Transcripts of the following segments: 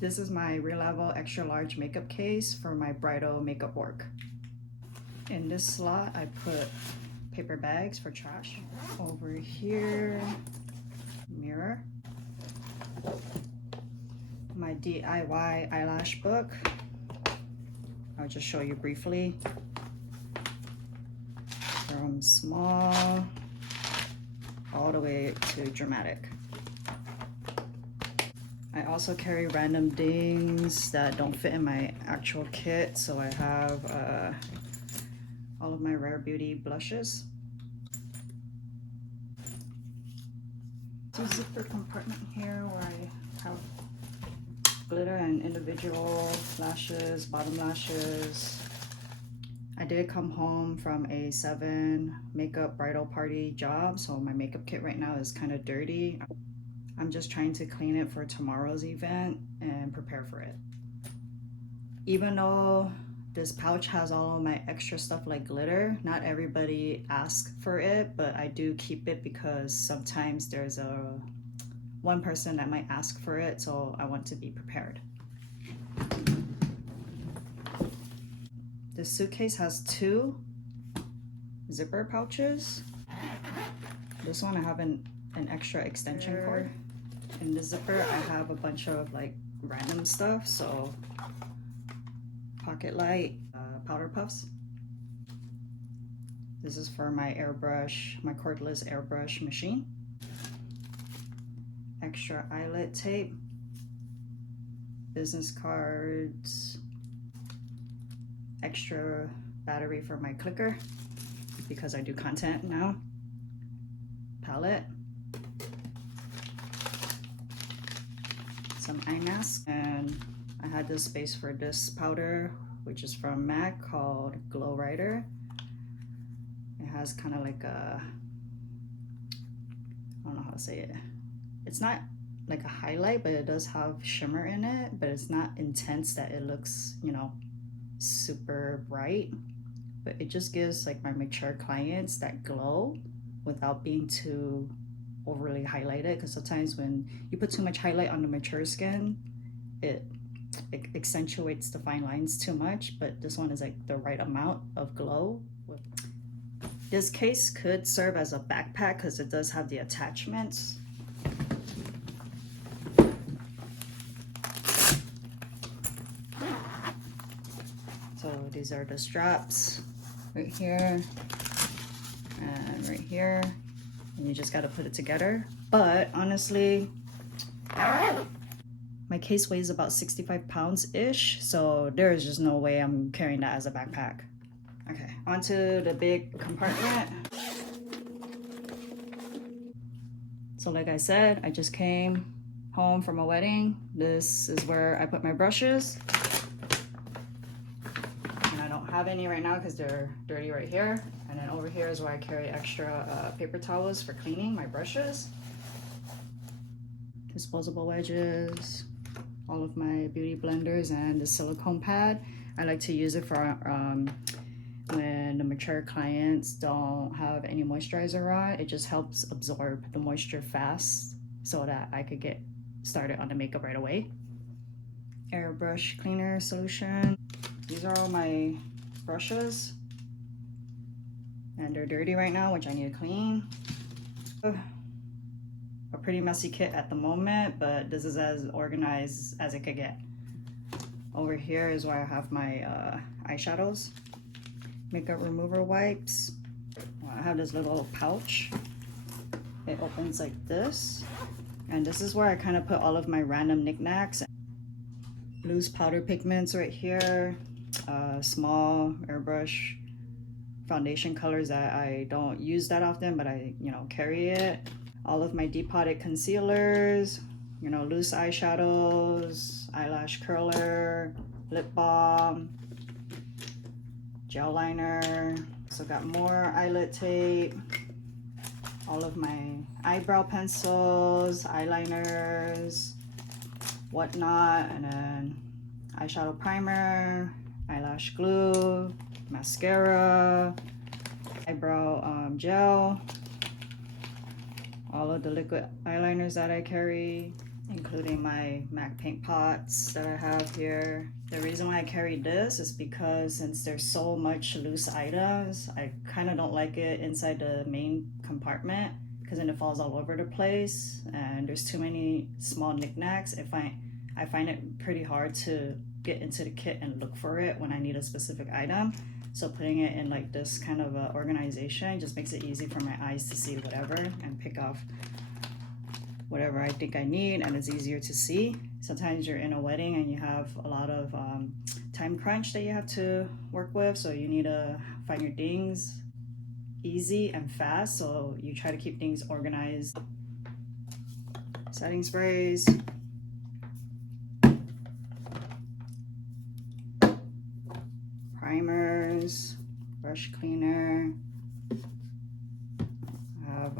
This is my Real Level extra large makeup case for my bridal makeup work. In this slot, I put paper bags for trash. Over here, mirror. My DIY eyelash book. I'll just show you briefly. From small all the way to dramatic. I also carry random things that don't fit in my actual kit, so I have all of my Rare Beauty blushes. There's a zipper compartment here where I have glitter and individual lashes, bottom lashes. I did come home from a 7 makeup bridal party job, so my makeup kit right now is kind of dirty. I'm just trying to clean it for tomorrow's event and prepare for it. Even though this pouch has all of my extra stuff like glitter, not everybody asks for it, but I do keep it because sometimes there's one person that might ask for it, so I want to be prepared. This suitcase has 2 zipper pouches. This one I have an extra extension cord. In the zipper I have a bunch of like random stuff, so pocket light, powder puffs. This is for my airbrush, my cordless airbrush machine. Extra eyelet tape, business cards, extra battery for my clicker because I do content now, palette, some eye mask, and I had this space for this powder, which is from MAC, called Glow Rider. It has kind of like a, I don't know how to say it. It's not like a highlight, but it does have shimmer in it, but it's not intense that it looks, you know, super bright. But it just gives like my mature clients that glow without being too overly highlighted, because sometimes when you put too much highlight on the mature skin, it accentuates the fine lines too much, but this one is like the right amount of glow. This case could serve as a backpack because it does have the attachments. So these are the straps right here and right here, and you just got to put it together. But honestly, my case weighs about 65 pounds ish, so there is just no way I'm carrying that as a backpack. Okay, onto the big compartment. So like I said, I just came home from a wedding. This is where I put my brushes. And I don't have any right now because they're dirty right here. And then over here is where I carry extra paper towels for cleaning my brushes. Disposable wedges, all of my beauty blenders, and the silicone pad. I like to use it for when the mature clients don't have any moisturizer on. It just helps absorb the moisture fast so that I could get started on the makeup right away. Airbrush cleaner solution. These are all my brushes, and they're dirty right now, which I need to clean. A pretty messy kit at the moment, but this is as organized as it could get. Over here is where I have my eyeshadows, makeup remover wipes. I have this little pouch. It opens like this, and this is where I kind of put all of my random knickknacks. Loose powder pigments right here, small airbrush foundation colors that I don't use that often, but I, you know, carry it. All of my depotted concealers, you know, loose eyeshadows, eyelash curler, lip balm, gel liner. So got more eyelid tape, all of my eyebrow pencils, eyeliners, whatnot, and then eyeshadow primer, eyelash glue, mascara, eyebrow gel, all of the liquid eyeliners that I carry, including my MAC paint pots that I have here. The reason why I carry this is because since there's so much loose items, I kind of don't like it inside the main compartment because then it falls all over the place and there's too many small knickknacks. I find it pretty hard to get into the kit and look for it when I need a specific item. So putting it in like this kind of a organization just makes it easy for my eyes to see whatever and pick off whatever I think I need, and it's easier to see. Sometimes you're in a wedding and you have a lot of time crunch that you have to work with, so you need to find your things easy and fast, so you try to keep things organized. Setting sprays, primers, brush cleaner. I have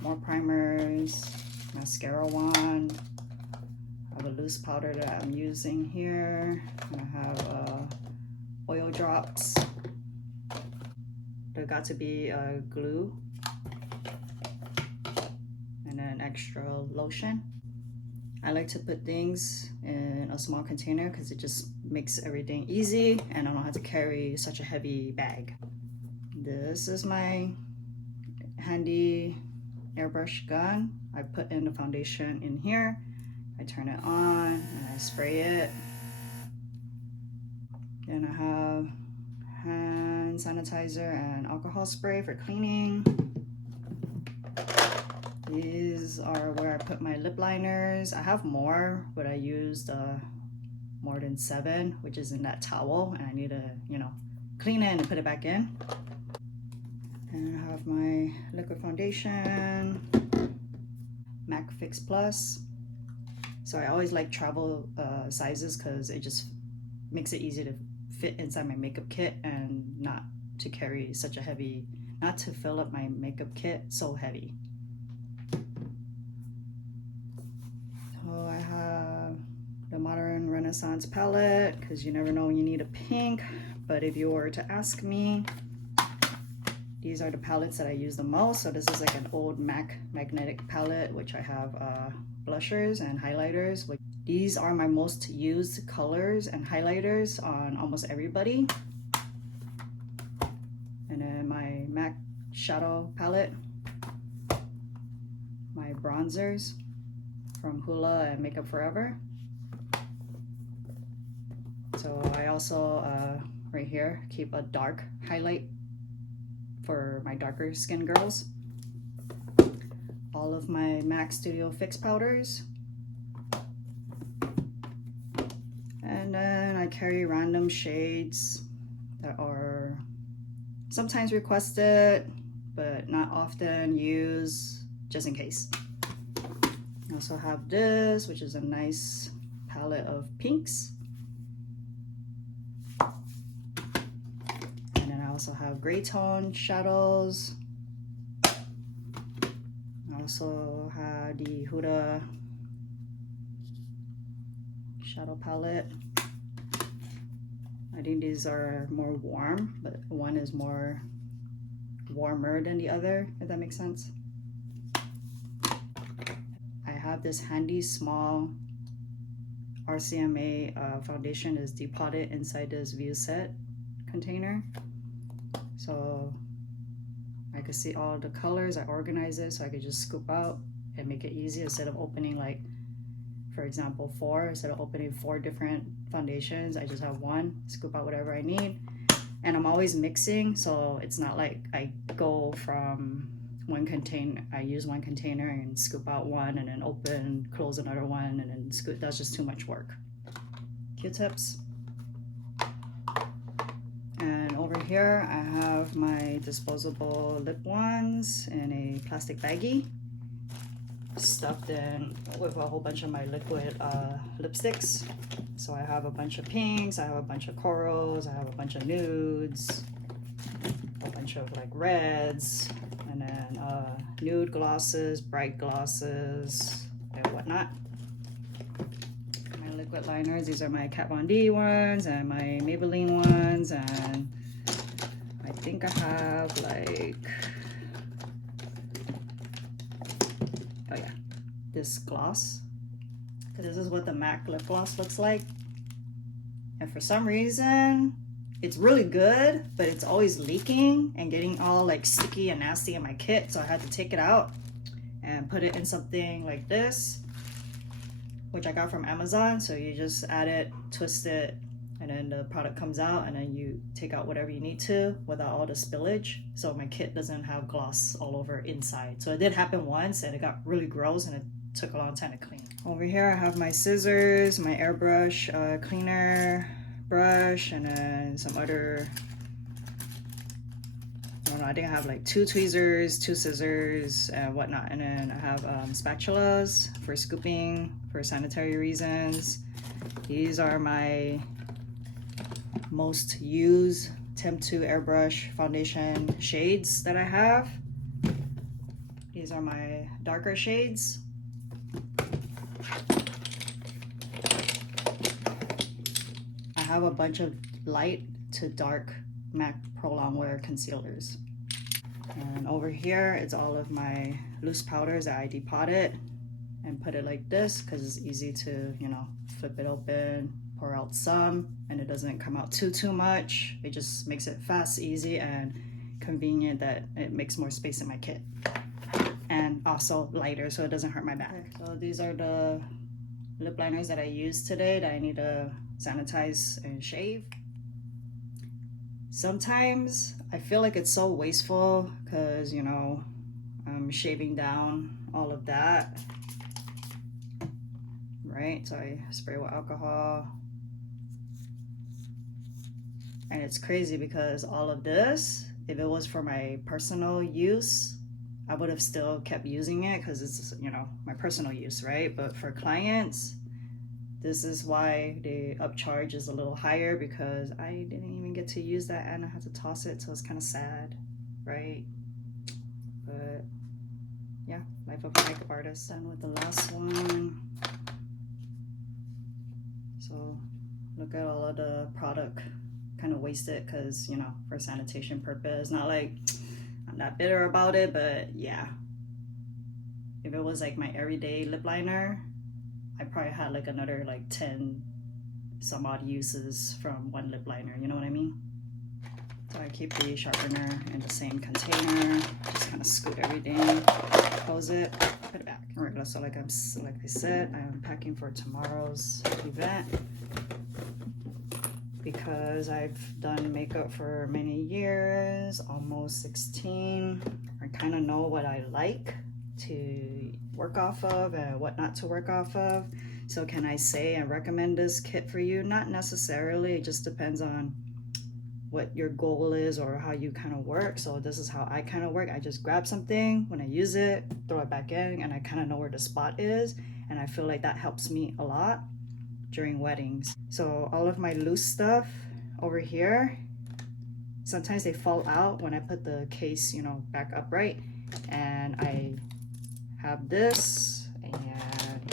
more primers, mascara wand. I have a loose powder that I'm using here. And I have oil drops. There got to be glue. And then extra lotion. I like to put things in a small container because it just makes everything easy and I don't have to carry such a heavy bag. This is my handy airbrush gun. I put in the foundation in here. I turn it on and I spray it. Then I have hand sanitizer and alcohol spray for cleaning. These are where I put my lip liners. I have more, but I used more than 7, which is in that towel, and I need to, you know, clean it and put it back in. And I have my liquid foundation, MAC Fix Plus. So I always like travel sizes because it just makes it easy to fit inside my makeup kit and not to carry such a heavy, not to fill up my makeup kit so heavy. So I have the Modern Renaissance palette because you never know when you need a pink, but if you were to ask me, these are the palettes that I use the most. So this is like an old MAC magnetic palette, which I have blushers and highlighters. These are my most used colors and highlighters on almost everybody. And then my MAC shadow palette, my bronzers from Hoola and Makeup Forever. So I also, right here, keep a dark highlight for my darker skin girls. All of my MAC Studio Fix powders. And then I carry random shades that are sometimes requested, but not often used, just in case. I also have this, which is a nice palette of pinks. And then I also have gray tone shadows. I also have the Huda shadow palette. I think these are more warm, but one is more warmer than the other, if that makes sense. I have this handy small RCMA foundation is depotted inside this view set container. So I could see all the colors. I organize it so I could just scoop out and make it easy instead of opening, like, for example, 4. Instead of opening 4 different foundations, I just have one, scoop out whatever I need. And I'm always mixing, so it's not like I go from one container, I use one container and scoop out one and then open, close another one and then scoop. That's just too much work. Q-tips. And over here I have my disposable lip ones in a plastic baggie, stuffed in with a whole bunch of my liquid lipsticks. So I have a bunch of pinks, I have a bunch of corals, I have a bunch of nudes, a bunch of like reds, and then nude glosses, bright glosses, and whatnot. My liquid liners, these are my Kat Von D ones and my Maybelline ones, and I think I have like, oh yeah, this gloss This is what the MAC lip gloss looks like. And for some reason, it's really good, but it's always leaking and getting all like sticky and nasty in my kit. So I had to take it out and put it in something like this, which I got from Amazon. So you just add it, twist it, and then the product comes out, and then you take out whatever you need to without all the spillage. So my kit doesn't have gloss all over inside. So it did happen once and it got really gross and it took a long time to clean. Over here I have my scissors, my airbrush cleaner brush, and then some other, I don't know, I think I have like 2 tweezers, 2 scissors and whatnot. And then I have spatulas for scooping for sanitary reasons. These are my most used Temp 2 airbrush foundation shades that I have. These are my darker shades. I have a bunch of light to dark MAC Pro Longwear concealers. And over here, it's all of my loose powders that I depotted and put it like this because it's easy to, you know, flip it open, pour out some, and it doesn't come out too much. It just makes it fast, easy, and convenient that it makes more space in my kit. And also lighter so it doesn't hurt my back. So these are the lip liners that I used today that I need to sanitize and shave. Sometimes I feel like it's so wasteful because, you know, I'm shaving down all of that, right? So I spray with alcohol. And it's crazy because all of this, if it was for my personal use, I would have still kept using it because it's, you know, my personal use, right? But for clients, this is why the upcharge is a little higher, because I didn't even get to use that and I had to toss it, so it's kind of sad, right? But yeah, life of a makeup artist. Done with the last one. So look at all of the product kind of wasted because, you know, for sanitation purpose. Not like I'm not bitter about it, but yeah, if it was like my everyday lip liner, I probably had like another like 10 some odd uses from one lip liner, you know what I mean? So I keep the sharpener in the same container, just kind of scoot everything, close it, put it back. Alright, so like I said, I'm packing for tomorrow's event because I've done makeup for many years, almost 16. I kind of know what I like to work off of and what not to work off of. So can I say and recommend this kit for you? Not necessarily. It just depends on what your goal is or how you kind of work. So this is how I kind of work. I just grab something, when I use it, throw it back in, and I kind of know where the spot is, and I feel like that helps me a lot during weddings. So all of my loose stuff over here, sometimes they fall out when I put the case, you know, back upright, and I have this and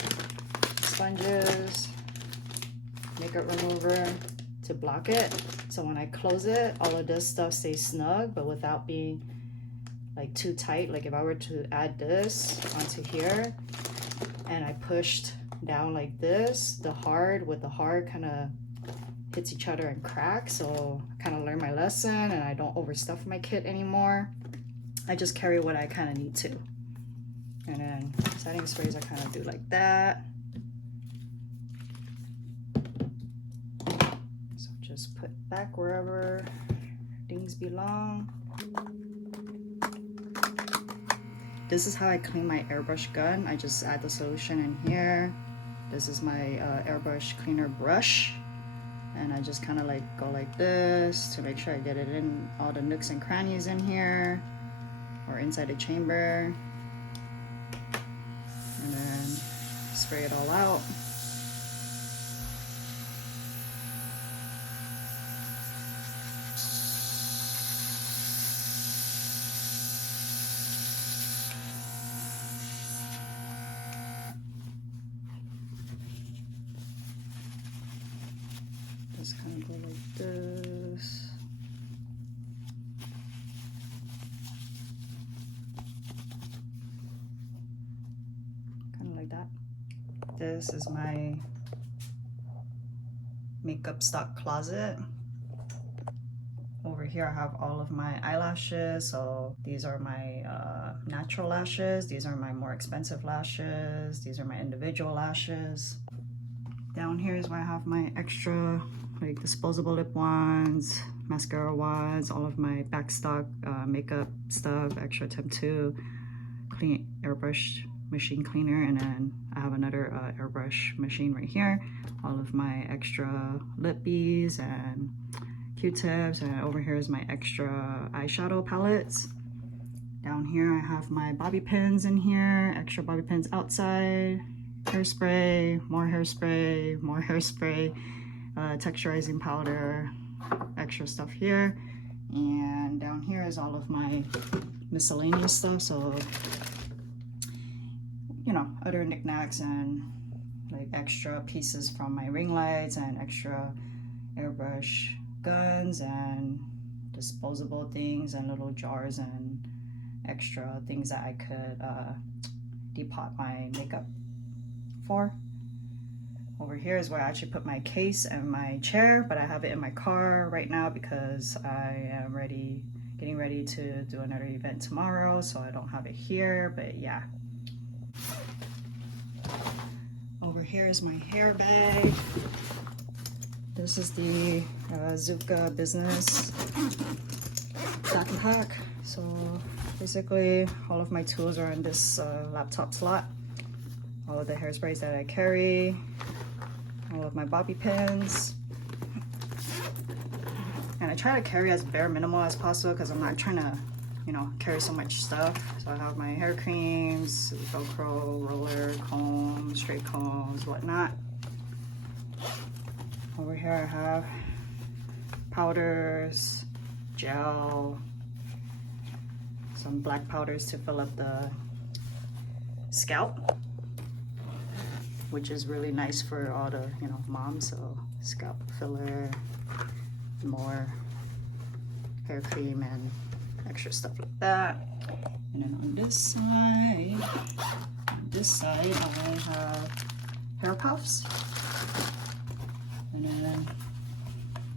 sponges, makeup remover to block it. So when I close it, all of this stuff stays snug, but without being like too tight. Like if I were to add this onto here and I pushed down like this, the hard with the hard kind of hits each other and cracks. So I kind of learned my lesson and I don't overstuff my kit anymore. I just carry what I kind of need to. And then setting sprays I kind of do like that. So just put back wherever things belong. This is how I clean my airbrush gun. I just add the solution in here. This is my airbrush cleaner brush. And I just kind of like go like this to make sure I get it in all the nooks and crannies in here or inside the chamber. And then spray it all out. Just kind of go like this. Kind of like that. This is my makeup stock closet. Over here I have all of my eyelashes. So these are my natural lashes. These are my more expensive lashes. These are my individual lashes. Down here is where I have my extra like disposable lip wands, mascara wands, all of my backstock makeup stuff, extra tip 2, clean airbrush machine cleaner, and then I have another airbrush machine right here. All of my extra lippies and Q-tips, and over here is my extra eyeshadow palettes. Down here I have my bobby pins in here, extra bobby pins outside, hairspray, more hairspray, more hairspray, texturizing powder, extra stuff here. And down here is all of my miscellaneous stuff, so you know, other knickknacks and like extra pieces from my ring lights and extra airbrush guns and disposable things and little jars and extra things that I could depot my makeup for. Over here is where I actually put my case and my chair, but I have it in my car right now because I am getting ready to do another event tomorrow, so I don't have it here. But yeah, over here is my hair bag. This is the Zuka business backpack. So basically all of my tools are in this laptop slot. All of the hairsprays that I carry, all of my bobby pins. And I try to carry as bare minimal as possible because I'm not trying to, you know, carry so much stuff. So I have my hair creams, Velcro, roller, comb, straight combs, whatnot. Over here I have powders, gel, some black powders to fill up the scalp, which is really nice for all the, you know, moms. So scalp filler, more hair cream and extra stuff like that. And then on this side I have hair puffs, and then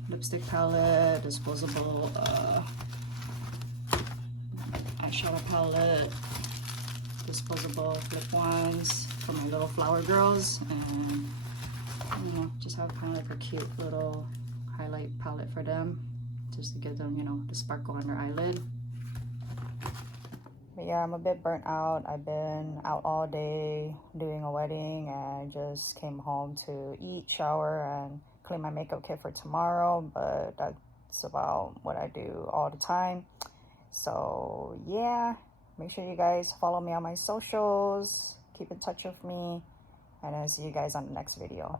lipstick palette, disposable eyeshadow palette, disposable lip wands for my little flower girls, and you know, just have kind of like a cute little highlight palette for them, just to give them, you know, the sparkle on their eyelid. But yeah, I'm a bit burnt out. I've been out all day doing a wedding and just came home to eat, shower, and clean my makeup kit for tomorrow. But that's about what I do all the time. So yeah, make sure you guys follow me on my socials, keep in touch with me, and I'll see you guys on the next video.